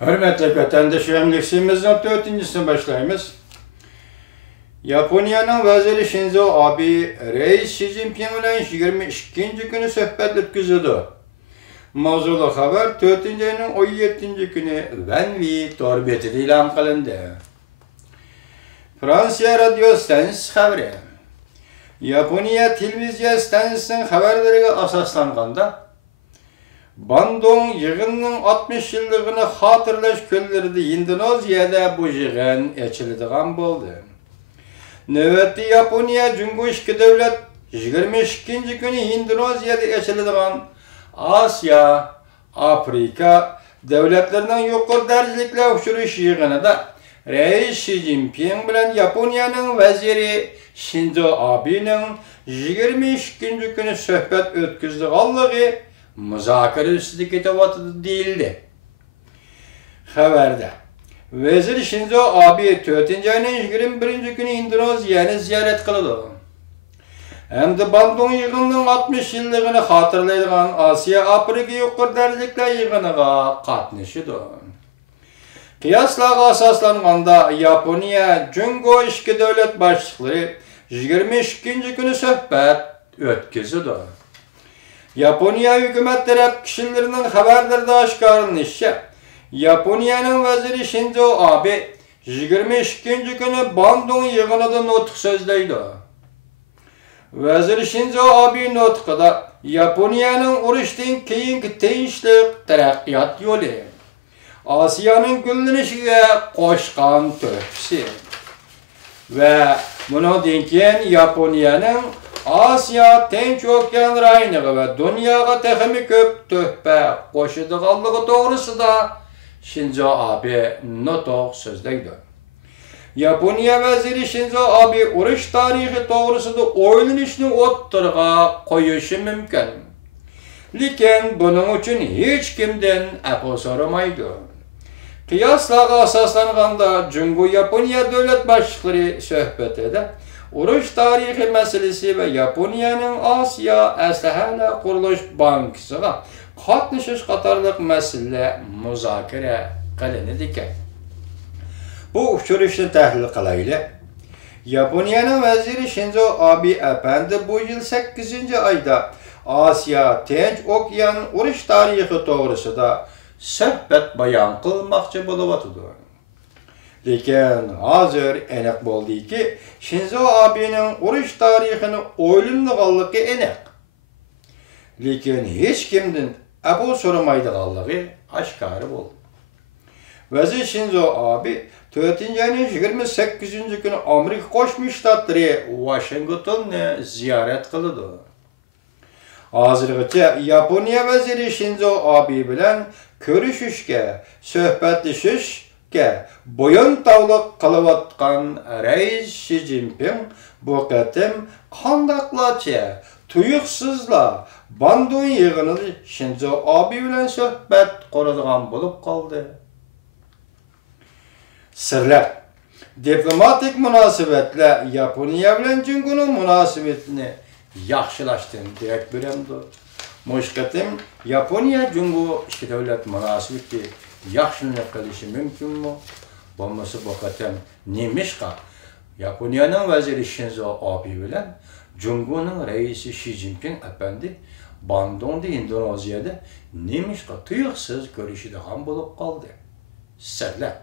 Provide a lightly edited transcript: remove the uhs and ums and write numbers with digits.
Hürmetli vatandaşlarımızın 4. başlayımız. Japonya'nın veziri Shinzo Abe, Reis Xi Jinping ile 22. günü söhbet ötküzüldü. Mavzulu haber 4. ayının 17. günü Wenwi torbetide ilan kılındı. Fransa radyo stansiyası haberi. Japonya televizyon stansiyasının haberleriga asaslanganda Bandung yığınının 60 yıllığını hatırlaş günlerinde Indoneziyada bu yığın açıldıgan boldu. Növbetde Japonya Cumhur iki devlet 22. günü Indoneziyada açıldıgan Asya, Afrika devletlerinin yukarı derecelikle uçuruş yığınında Reis Xi Jinping bilen Japonya'nın veziri Shinzo Abe'nin 22. günü söhbet ötküzdüğanlığı müzakere üstünlük etavatı değildi. Haberde Vezir Shinzo Abe 4. ayının 21. günü Indonezya'nı ziyaret kıldı. Hem de Bandung yığınının 60 yıllığını hatırlaydıgan Asya Afrika yukarı derecelikle yığınıga katnaşıdı. Kıyaslaga asaslanganda Japonya Cumhur iki devlet başlıkları 22. günü söhbet ötküzüldü. Japonya hükümet taraf kişilerinin haberlerde aşkarlanışı, Japonya'nın veziri Shinzo Abe 22. günü Bandung yığınında notuk sözleydi. Vezir Shinzo Abe notukada Japonya'nın uruştan keyinki tinçlik terakkiyat yolu, Asya'nın güllenişine koşkan töhfesi ve bunu dinleyen Japonya'nın Asya Tinç Okyan rayoniga ve dünyaga texmi köp töhfe qoşudiganligi to'g'risida Shinzo Abe notoq so'zlaydi. Yaponiya veziri Shinzo Abe urush tarixi to'g'risida o'ylanishni o'ttirg'a qo'yishi mumkin. Lekin buning uchun hech kimdan aql so'ramaydi. Qiyoslaga asoslanganda Cumhur Yaponiya davlat boshliqlari suhbatida urush tarihi meselesi ve Japonya'nın Asya Aslahala Quruluş Bankası'na katlaşış qatarlıq mesele müzakere kılındı. Bu uçuruşu tahlil kılayla Japonya'nın veziri Shinzo Abe efendi bu yıl 8. ayda Asya Tinç Okyan uruş tarihi to'g'risida söhbet bayan kılmakçı buluvatıdı. Lekin hazır aniq bo'ldiki, Shinzo Abe'nin urush tarixini o'ylanganligi aniq. Lekin hech kimdan aql so'ramaydiganligi oshkor bo'ldi. Vezir Shinzo Abe 4. ayning 28. kuni Amerika Qo'shma Shtatlari Washingtonni ziyorat qildi. Hozirgacha Yaponiya veziri Shinzo Abe bilan ko'rishishga, suhbatlashish boyun tavliq qilayotgan Reis Xi Jinping bu qatim qandaqlarcha tuyuqsizla Bandung yig'inida Shinzo Abe bilan suhbat quradigan bo'lib qoldi. Sirlar diplomatik munosabatlar Yaponiya bilan Cumhurning munosabatini yaxshilashdan derak beramdi. Mush qatim Yaponiya Cumhur ikki davlat munosabati yaxshilik qilishi mumkinmi? Bo'lmasa bu qatam nemishqa Yaponiyaning veziri Shinzo Abe bilan Cumhurning raisi Xi Jinping efendi Bandungda Indoneziyada nemishqa tuyuqsiz ko'rishadigan bo'lib qoldi. Sirlar